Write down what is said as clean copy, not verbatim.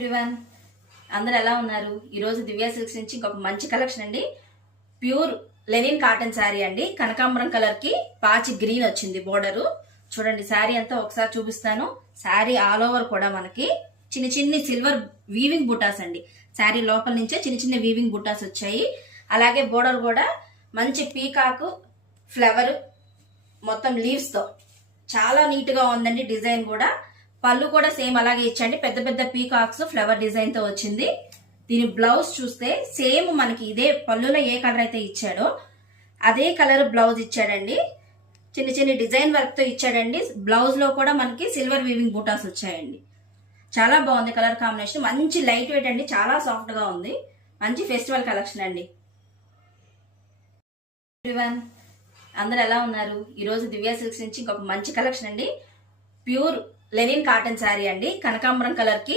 Everyone, అందరు ఎలా ఉన్నారు? ఈరోజు దివ్య సిల్క్స్ నుంచి ఇంకొక మంచి కలెక్షన్ అండి. ప్యూర్ లెనిన్ కాటన్ శారీ అండి. కనకాంబరం కలర్ కి పాచి గ్రీన్ వచ్చింది బోర్డర్. చూడండి శారీ అంతా ఒకసారి చూపిస్తాను. శారీ ఆల్ ఓవర్ కూడా మనకి చిన్న చిన్న సిల్వర్ వీవింగ్ బుటాస్ అండి. శారీ లోపల నుంచే చిన్న చిన్న వీవింగ్ బుటాస్ వచ్చాయి. అలాగే బోర్డర్ కూడా మంచి పీకాకు ఫ్లవర్ మొత్తం లీవ్స్ తో చాలా నీట్ గా ఉందండి. డిజైన్ కూడా పళ్ళు కూడా సేమ్ అలాగే ఇచ్చండి. పెద్ద పెద్ద పీకాక్స్ ఫ్లవర్ డిజైన్ తో వచ్చింది. దీని బ్లౌజ్ చూస్తే సేమ్ మనకి ఇదే పళ్ళులో ఏ కలర్ అయితే ఇచ్చాడో అదే కలర్ బ్లౌజ్ ఇచ్చాడండి. చిన్న చిన్న డిజైన్ వర్క్ తో ఇచ్చాడండి. బ్లౌజ్ లో కూడా మనకి సిల్వర్ వీవింగ్ బూటాస్ వచ్చాయండి. చాలా బాగుంది కలర్ కాంబినేషన్. మంచి లైట్ వెయిట్ అండి. చాలా సాఫ్ట్ గా ఉంది. మంచి ఫెస్టివల్ కలెక్షన్ అండి. ఎవ్రీవన్, అందరు ఎలా ఉన్నారు? ఈరోజు దివ్య సిల్క్స్ నుంచి ఇంకొక మంచి కలెక్షన్ అండి. ప్యూర్ లెనిన్ కాటన్ శారీ అండి. కనకాంబరం కలర్ కి